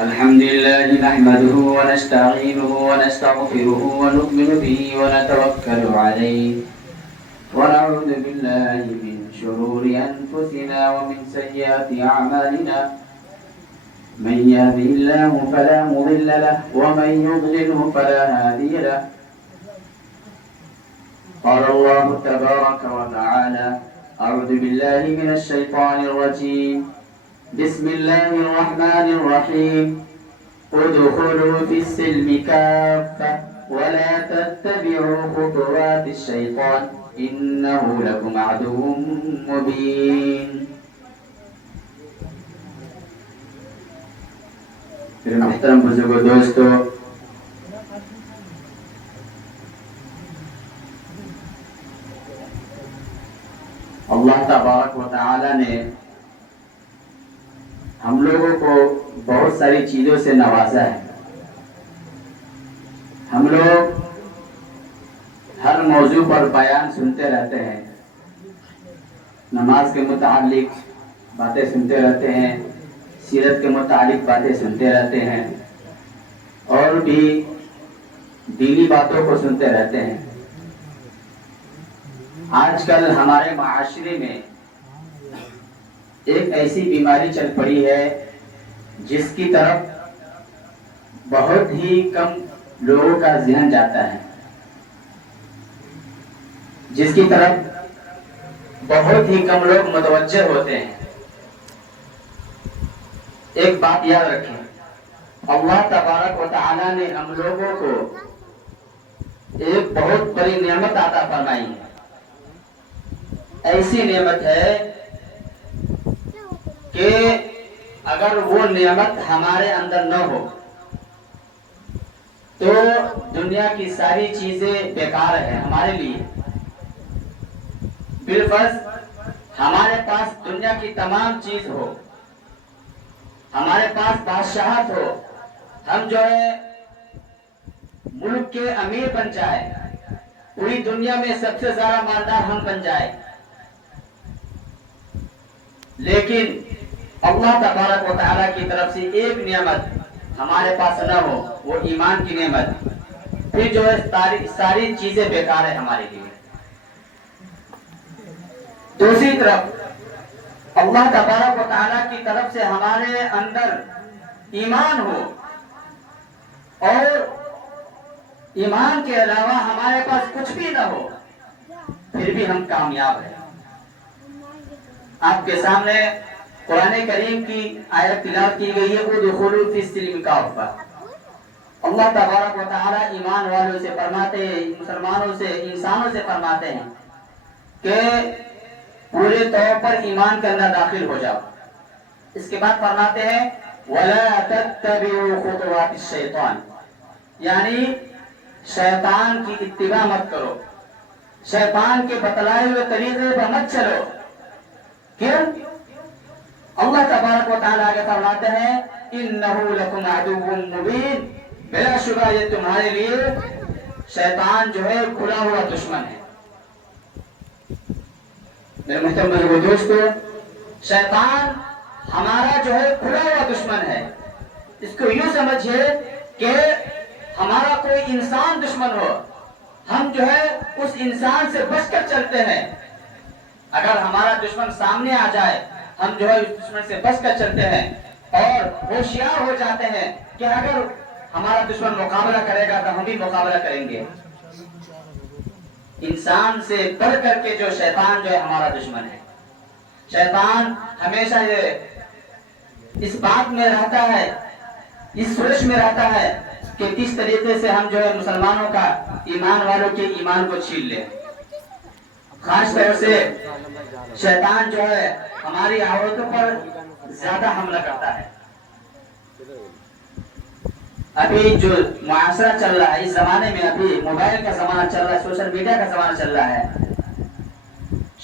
الحمد لله نحمده ونستعينه ونستغفره ونؤمن به ونتوكل عليه ونعوذ بالله من شرور أنفسنا ومن سيئات أعمالنا من يهده الله فلا مضل له ومن يضلله فلا هادي له. قال الله تبارك وتعالى: أعوذ بالله من الشيطان الرجيم. بسم الله الرحمن الرحيم. ادخلوا في السلم كافة ولا تتبعوا خطوات الشيطان إنه لكم عدو مبين. میرے محترم بزرگوں دوستو، اللہ تبارک و تعالی نے ہم لوگوں کو بہت ساری چیزوں سے نوازا ہے. ہم لوگ ہر موضوع پر بیان سنتے رہتے ہیں، نماز کے متعلق باتیں سنتے رہتے ہیں، سیرت کے متعلق باتیں سنتے رہتے ہیں، اور بھی دینی باتوں کو سنتے رہتے ہیں. آج کل ہمارے معاشرے میں ایک ایسی بیماری چل پڑی ہے جس کی طرف بہت ہی کم لوگوں کا ذہن جاتا ہے، جس کی طرف بہت ہی کم لوگ متوجہ ہوتے ہیں. ایک بات یاد رکھیں، اللہ تبارک و تعالی نے ہم لوگوں کو ایک بہت بڑی نعمت عطا فرمائی ہے. ایسی نعمت ہے کہ اگر وہ نعمت ہمارے اندر نہ ہو تو دنیا کی ساری چیزیں بیکار ہیں ہمارے لیے. بالفرض ہمارے پاس دنیا کی تمام چیز ہو، ہمارے پاس بادشاہت ہو، ہم جو ہے ملک کے امیر بن جائے، پوری دنیا میں سب سے زیادہ مالدار ہم بن جائے، لیکن اللہ تبارک و تعالیٰ کی طرف سے ایک نعمت ہمارے پاس نہ ہو، وہ ایمان کی نعمت، پھر جو ہے ساری چیزیں بیکار ہیں ہمارے لیے. دوسری طرف اللہ تبارک و تعالیٰ کی طرف سے ہمارے اندر ایمان ہو اور ایمان کے علاوہ ہمارے پاس کچھ بھی نہ ہو، پھر بھی ہم کامیاب ہیں. آپ کے سامنے قرآن کریم کی آیت تلاوت کی گئی ہے: ادخلوا فی السلم کافہ. اللہ تبارک و تعالیٰ ایمان والوں سے فرماتے ہیں، مسلمانوں سے، انسانوں سے فرماتے ہیں کہ پورے طور پر ایمان کے اندر داخل ہو جاؤ. اس کے بعد فرماتے ہیں وَلَا تَتَّبِعُوا خُطُوَاتِ الشَّيْطَانِ، یعنی شیطان کی اتباع مت کرو، شیطان کے بتلائے ہوئے طریقے پر مت چلو. کیوں؟ اللہ تبارک و تعالیٰ آگے فرماتے ہیں اِنَّهُ لَكُمْ عَدُوٌّ مُّبِينٌ، بلا شبہ یہ تمہارے لیے شیطان جو ہے کھلا ہوا دشمن ہے. میرے محترم بزرگوں دوستو، شیطان ہمارا جو ہے کھلا ہوا دشمن ہے. اس کو یوں سمجھیے کہ ہمارا کوئی انسان دشمن ہو، ہم جو ہے اس انسان سے بچ کر چلتے ہیں. اگر ہمارا دشمن سامنے آ جائے ہم جو ہے اس دشمن سے بچ کر چلتے ہیں اور ہوشیار ہو جاتے ہیں کہ اگر ہمارا دشمن مقابلہ کرے گا تو ہم بھی مقابلہ کریں گے. انسان سے بڑھ کر کے جو شیطان جو ہے ہمارا دشمن ہے. شیطان ہمیشہ اس بات میں رہتا ہے، اس سوچ میں رہتا ہے کہ کس طریقے سے ہم جو ہے مسلمانوں کا، ایمان والوں کے ایمان کو چھین لیں. خاص طور سے شیطان جو ہے ہماری عورتوں پر زیادہ حملہ کرتا ہے. ابھی جو معاشرہ چل رہا ہے اس زمانے میں، ابھی موبائل کا زمانہ چل رہا ہے، سوشل میڈیا کا زمانہ چل رہا ہے،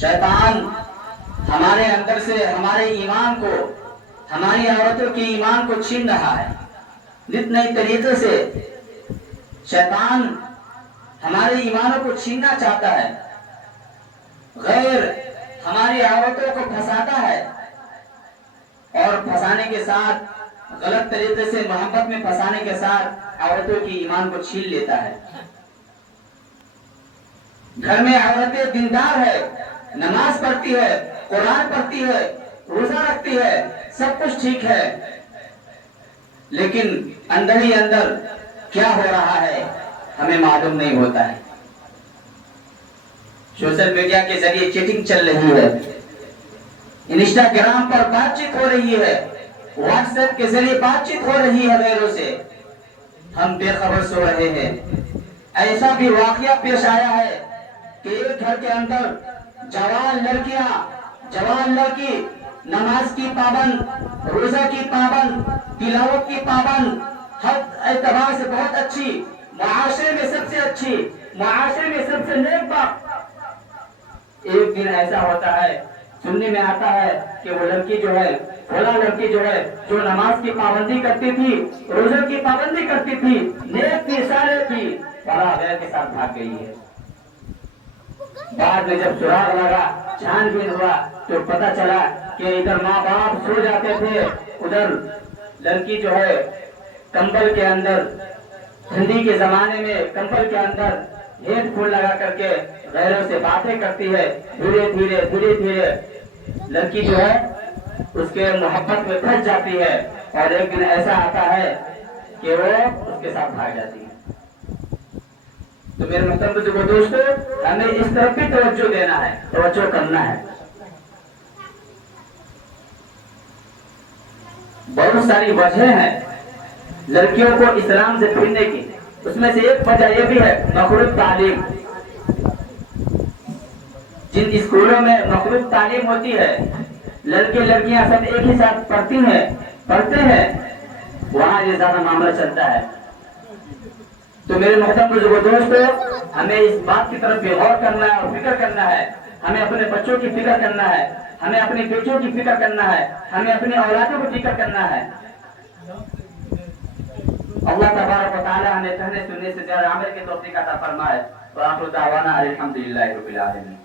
شیطان ہمارے اندر سے ہمارے ایمان کو، ہماری عورتوں کے ایمان کو چھین رہا ہے. نت نئے طریقے سے شیطان ہمارے ایمانوں کو چھیننا چاہتا ہے، غیر ہماری عورتوں کو پھنساتا ہے اور پھنسانے کے ساتھ غلط طریقے سے محبت میں پھنسانے کے ساتھ عورتوں کی ایمان کو چھین لیتا ہے. گھر میں عورتیں دیندار ہے، نماز پڑھتی ہے، قرآن پڑھتی ہے، روزہ رکھتی ہے، سب کچھ ٹھیک ہے، لیکن اندر ہی اندر کیا ہو رہا ہے ہمیں معلوم نہیں ہوتا ہے. سوشل میڈیا کے ذریعے چیٹنگ چل رہی ہے، انسٹاگرام پر بات چیت ہو رہی ہے، واٹس ایپ کے ذریعے بات چیت ہو رہی ہے غیروں سے، ہم بے خبر سو رہے ہیں. ایسا بھی واقعہ پیش آیا ہے کہ ایک گھر کے اندر جوان لڑکی نماز کی پابند، روزہ کی پابند، تلاوت کی پابند، ہر اعتبار سے بہت اچھی، معاشرے میں سب سے اچھی، معاشرے میں سب سے نیک باپ. ایک دن ایسا ہوتا ہے، سننے میں آتا ہے کہ وہ لڑکی جو ہے، بھولا لڑکی جو ہے، جو نماز کی پابندی کرتی تھی، روزے کی پابندی کرتی تھی، نیک تھی، صالح تھی، بڑا غیر کے ساتھ بھاگ گئی ہے. بعد میں جب سراغ لگا، چھان بین ہوا تو پتہ چلا کہ ادھر ماں باپ سو جاتے تھے، ادھر لڑکی جو ہے کمبل کے اندر، ٹھنڈی کے زمانے میں کمبل کے اندر ہیڈ فون لگا کر کے غیروں سے باتیں کرتی ہے. دھیرے دھیرے لڑکی جو ہے اس کے محبت میں پھنس جاتی ہے، اور ایک دن ایسا آتا ہے کہ وہ اس کے ساتھ بھاگ جاتی ہے. تو میرے محترم بزرگوں دوستو، ہمیں اس طرف بھی توجہ دینا ہے، توجہ کرنا ہے. بہت ساری وجہ ہیں لڑکیوں کو اسلام سے پھرنے کی، اس میں سے ایک وجہ یہ بھی ہے مخلوط تعلیم. جن اسکولوں میں مخلوط تعلیم ہوتی ہے، لڑکے لڑکیاں سب ایک ہی ساتھ پڑھتے ہیں، وہاں یہ زیادہ معاملہ چلتا ہے. تو میرے محترم بزرگوں دوستو، ہمیں اس بات کی طرف بھی غور کرنا ہے اور فکر کرنا ہے. ہمیں اپنے بچوں کی فکر کرنا ہے، ہمیں اپنی بیٹیوں کی فکر کرنا ہے، ہمیں اپنی اولادوں کو فکر کرنا ہے. اللہ تبارک و تعالی ہمیں کہنے سننے سے زیادہ عمل کی توفیق عطا فرمائے. وآخر دعوانا الحمدللہ رب العالمین.